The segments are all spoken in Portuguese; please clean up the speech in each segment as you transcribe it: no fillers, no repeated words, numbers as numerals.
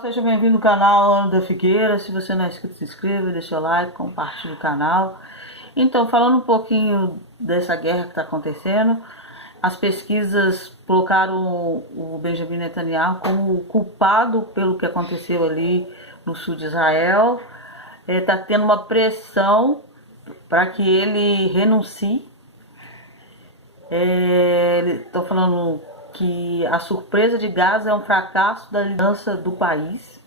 Seja bem-vindo ao canal Ana da Figueira. Se você não é inscrito, se inscreva, deixa o like, compartilhe o canal. Então, falando um pouquinho dessa guerra que está acontecendo, as pesquisas colocaram o Benjamin Netanyahu como culpado pelo que aconteceu ali no sul de Israel. Está tendo uma pressão para que ele renuncie. Estou falando que a surpresa de Gaza é um fracasso da liderança do país.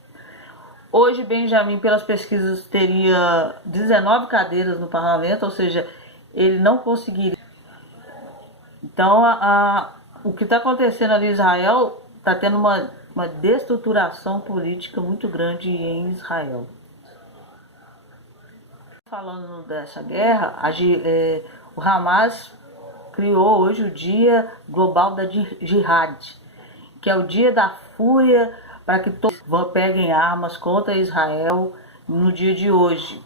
Hoje, Benjamin, pelas pesquisas, teria 19 cadeiras no parlamento, ou seja, ele não conseguiria. Então, o que está acontecendo ali em Israel está tendo uma destruturação política muito grande em Israel. Falando dessa guerra, o Hamas criou hoje o Dia Global da Jihad, que é o dia da fúria para que todos peguem armas contra Israel no dia de hoje.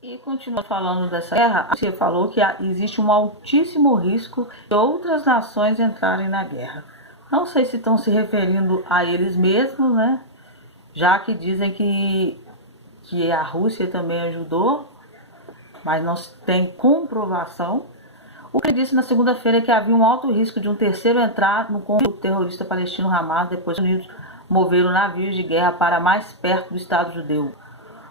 E continua falando dessa guerra, você falou que existe um altíssimo risco de outras nações entrarem na guerra. Não sei se estão se referindo a eles mesmos, né? Já que dizem que a Rússia também ajudou, mas não tem comprovação. O que disse na segunda-feira é que havia um alto risco de um terceiro entrar no conflito terrorista palestino Hamas depois que os Estados Unidos moveram navios de guerra para mais perto do Estado judeu.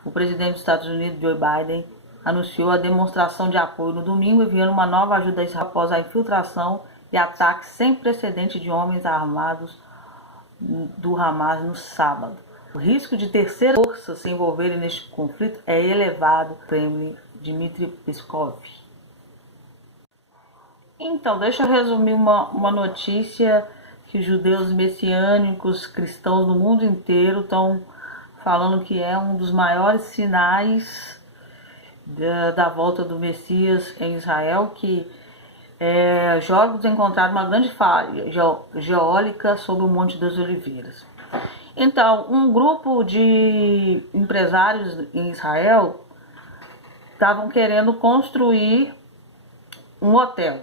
O presidente dos Estados Unidos, Joe Biden, anunciou a demonstração de apoio no domingo, enviando uma nova ajuda a Israel após a infiltração e ataque sem precedente de homens armados do Hamas no sábado. O risco de terceiras forças se envolverem neste conflito é elevado, Kremlin, Dmitry Peskov. Então, deixa eu resumir uma notícia que os judeus messiânicos, cristãos do mundo inteiro estão falando que é um dos maiores sinais da volta do Messias em Israel, que geólogos encontraram uma grande falha geólica sobre o Monte das Oliveiras. Então, um grupo de empresários em Israel estavam querendo construir um hotel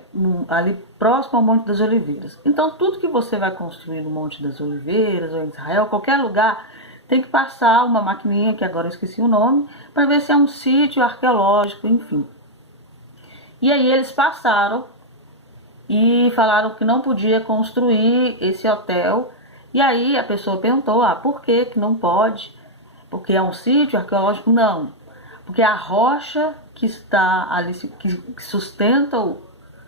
ali próximo ao Monte das Oliveiras. Então, tudo que você vai construir no Monte das Oliveiras ou em Israel, qualquer lugar, tem que passar uma maquininha, que agora eu esqueci o nome, para ver se é um sítio arqueológico, enfim. E aí eles passaram e falaram que não podia construir esse hotel. E aí a pessoa perguntou, por que não pode? Porque é um sítio arqueológico? Não. Porque a rocha que está ali, que sustenta o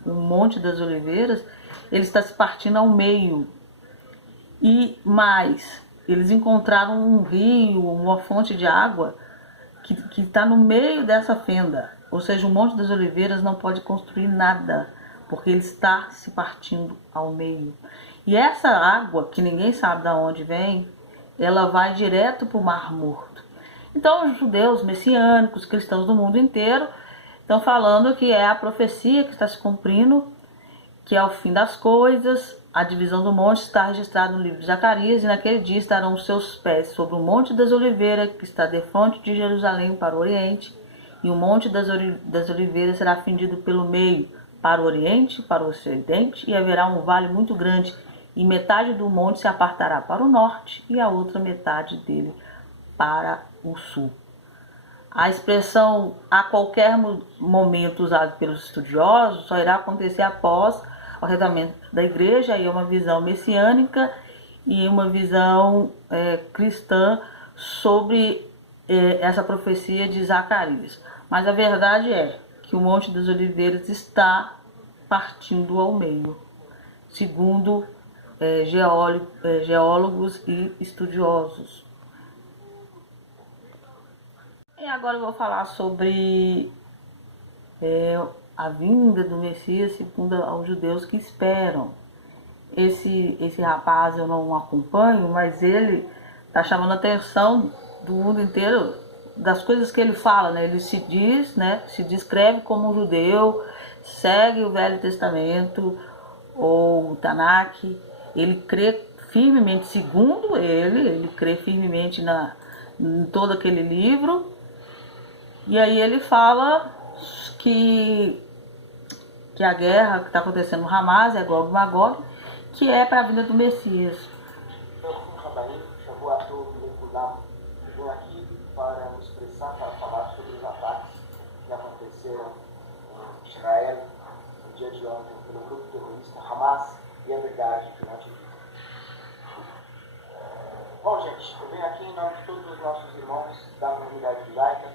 Monte das Oliveiras, ele está se partindo ao meio. E mais, eles encontraram um rio, uma fonte de água que está no meio dessa fenda. Ou seja, o Monte das Oliveiras não pode construir nada, porque ele está se partindo ao meio. E essa água, que ninguém sabe de onde vem, ela vai direto para o Mar Morto. Então, os judeus messiânicos, cristãos do mundo inteiro, estão falando que é a profecia que está se cumprindo, que é o fim das coisas. A divisão do monte está registrada no livro de Zacarias, e naquele dia estarão os seus pés sobre o Monte das Oliveiras, que está defronte de Jerusalém para o Oriente, e o Monte das Oliveiras será fendido pelo meio, para o Oriente, para o Ocidente, e haverá um vale muito grande, e metade do monte se apartará para o norte, e a outra metade dele para o sul. A expressão a qualquer momento usada pelos estudiosos só irá acontecer após o arrebatamento da igreja, e é uma visão messiânica e uma visão cristã sobre essa profecia de Zacarias. Mas a verdade é que o Monte das Oliveiras está partindo ao meio, segundo geólogos e estudiosos. E agora eu vou falar sobre a vinda do Messias segundo aos judeus que esperam. Esse rapaz eu não acompanho, mas ele está chamando a atenção do mundo inteiro das coisas que ele fala, né? Ele se diz, né, se descreve como um judeu, segue o Velho Testamento ou o Tanakh. Ele crê firmemente, segundo ele crê firmemente em todo aquele livro. E aí ele fala que a guerra que está acontecendo no Hamas, Gog e Magog, que é para a vinda do Messias. Vietnã. Eu venho aqui para me expressar, para falar sobre os ataques que aconteceram em Israel no dia de ontem pelo grupo terrorista Hamas e a verdade que não divide. Bom, gente, eu venho aqui em nome de todos os nossos irmãos da comunidade judaica,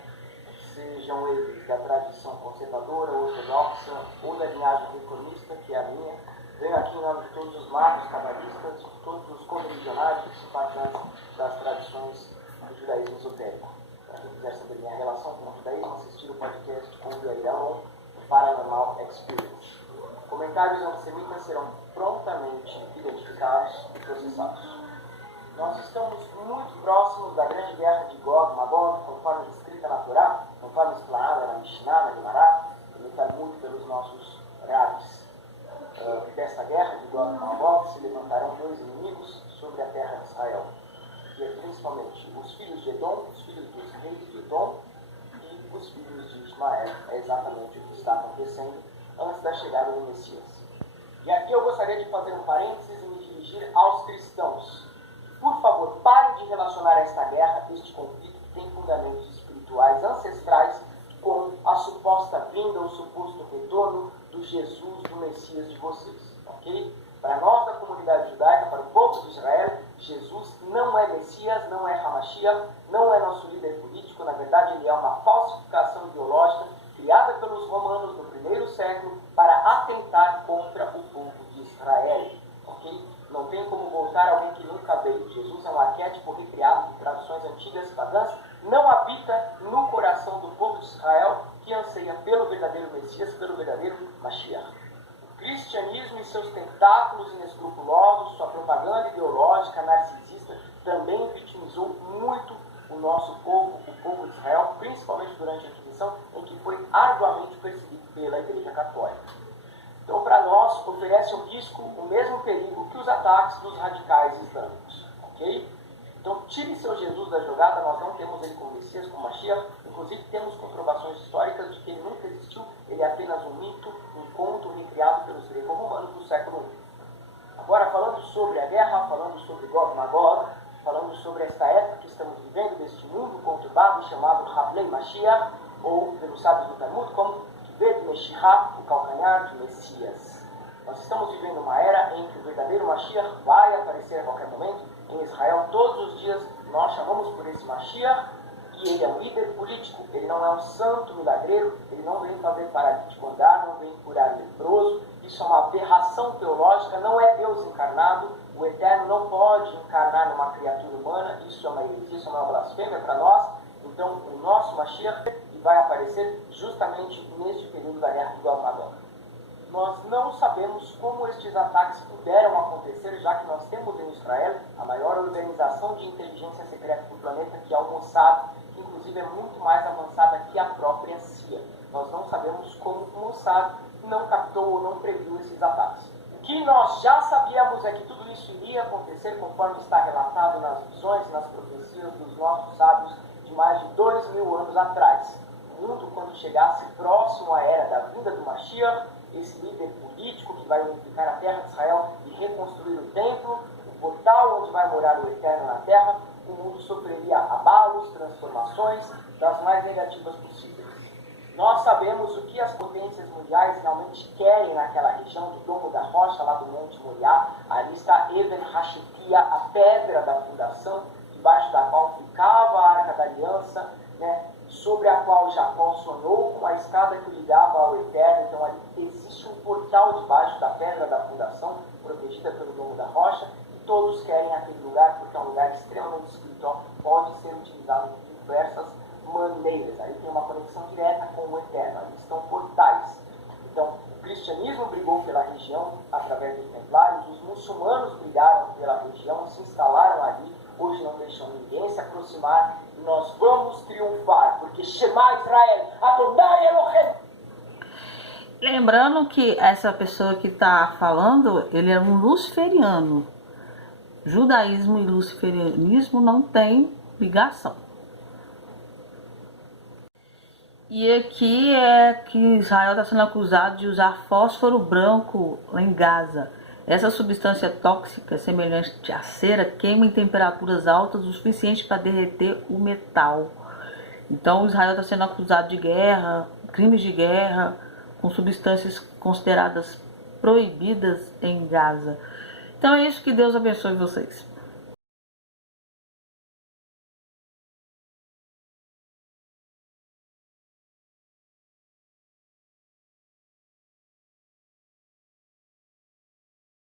sejam eles da tradição conservadora, ortodoxa ou da linhagem reformista, que é a minha. Venho aqui em nome de todos os magos cabalistas, de todos os correligionários e simpatizantes das tradições do judaísmo esotérico. Para quem quiser saber minha relação com o judaísmo, assistir o podcast com o Yair Alon, Paranormal Experience. Comentários antissemitas serão prontamente identificados e processados. Nós estamos muito próximos da grande guerra de Gog e Magog, conforme descrita na Torá, conforme explanada na Mishnah, na Gemara, comentada muito pelos nossos rabbis. Desta guerra de Gog e Magog se levantarão dois inimigos sobre a terra de Israel, que é principalmente os filhos de Edom, os filhos dos reis de Edom e os filhos de Ismael. É exatamente o que está acontecendo antes da chegada do Messias. E aqui eu gostaria de fazer um parênteses e me dirigir aos cristãos. Por favor, parem de relacionar esta guerra, este conflito que tem fundamentos espirituais ancestrais com a suposta vinda, o suposto retorno do Jesus, do Messias de vocês. Ok? Para nós da comunidade judaica, para o povo de Israel, Jesus não é Messias, não é Hamashiach, não é nosso líder político. Na verdade, ele é uma falsificação ideológica criada pelos romanos no primeiro século para atentar contra o povo de Israel. Ok? Não tem como voltar alguém que nunca veio. Jesus é um arquétipo recriado de tradições antigas pagãs, não habita no coração do povo de Israel que anseia pelo verdadeiro Messias, pelo verdadeiro Mashiach. O cristianismo e seus tentáculos inescrupulosos, sua propaganda ideológica narcisista, também vitimizou muito o nosso povo, o povo de Israel, principalmente durante a Inquisição, em que foi arduamente perseguido pela Igreja Católica. Então, para nós, oferece um risco, o mesmo perigo que os ataques dos radicais islâmicos. Ok? Então, tire seu Jesus da jogada, nós não temos ele como Messias, como Mashiach. Inclusive, temos comprovações históricas de que ele nunca existiu. Ele é apenas um mito, um conto recriado pelos greco-romanos do século I. Agora, falando sobre a guerra, falando sobre Gog e Magog, falando sobre esta época que estamos vivendo, deste mundo conturbado, chamado Havlei Mashiach, ou, pelos sábios do Talmud, como Ved Meshihá, o calcanhar de Messias. Nós estamos vivendo uma era em que o verdadeiro Mashiach vai aparecer a qualquer momento. Em Israel, todos os dias, nós chamamos por esse Mashiach, e ele é um líder político. Ele não é um santo milagreiro, ele não vem fazer paralítico andar, não vem curar leproso. Isso é uma aberração teológica, não é Deus encarnado. O Eterno não pode encarnar numa criatura humana. Isso é uma heresia, isso é uma blasfêmia para nós. Então, o nosso Mashiach vai aparecer justamente neste período da guerra de Gog e Magog. Nós não sabemos como estes ataques puderam acontecer, já que nós temos em Israel a maior organização de inteligência secreta do planeta, que é o Mossad, que inclusive é muito mais avançada que a própria CIA. Nós não sabemos como o Mossad não captou ou não previu esses ataques. O que nós já sabíamos é que tudo isso iria acontecer conforme está relatado nas visões, nas profecias dos nossos sábios de mais de 2000 anos atrás. O mundo, quando chegasse próximo à era da vinda do Mashiach, esse líder político que vai unificar a terra de Israel e reconstruir o templo, o portal onde vai morar o Eterno na terra, o mundo sofreria abalos, transformações das mais negativas possíveis. Nós sabemos o que as potências mundiais realmente querem naquela região do Domo da Rocha, lá do Monte Moriá. Ali está Even Hashetia, a pedra da fundação, debaixo da qual ficava a Arca da Aliança, sobre a qual Jacó sonhou com a escada que ligava ao Eterno. Então ali existe um portal debaixo da pedra da fundação, protegida pelo Domo da Rocha, e todos querem aquele lugar, porque é um lugar extremamente espiritual, pode ser utilizado de diversas maneiras. Aí tem uma conexão direta com o Eterno, ali estão portais. Então, o cristianismo brigou pela região através dos templários, os muçulmanos brigaram pela região, se instalaram ali, hoje não deixam ninguém se aproximar, e nós vamos triunfar, porque Shema Israel, Adonai Elohim. Lembrando que essa pessoa que está falando, ele é um luciferiano. Judaísmo e luciferianismo não tem ligação. E aqui é que Israel está sendo acusado de usar fósforo branco lá em Gaza. Essa substância tóxica, semelhante à cera, queima em temperaturas altas o suficiente para derreter o metal. Então Israel está sendo acusado de guerra, crimes de guerra, com substâncias consideradas proibidas em Gaza. Então é isso, que Deus abençoe vocês.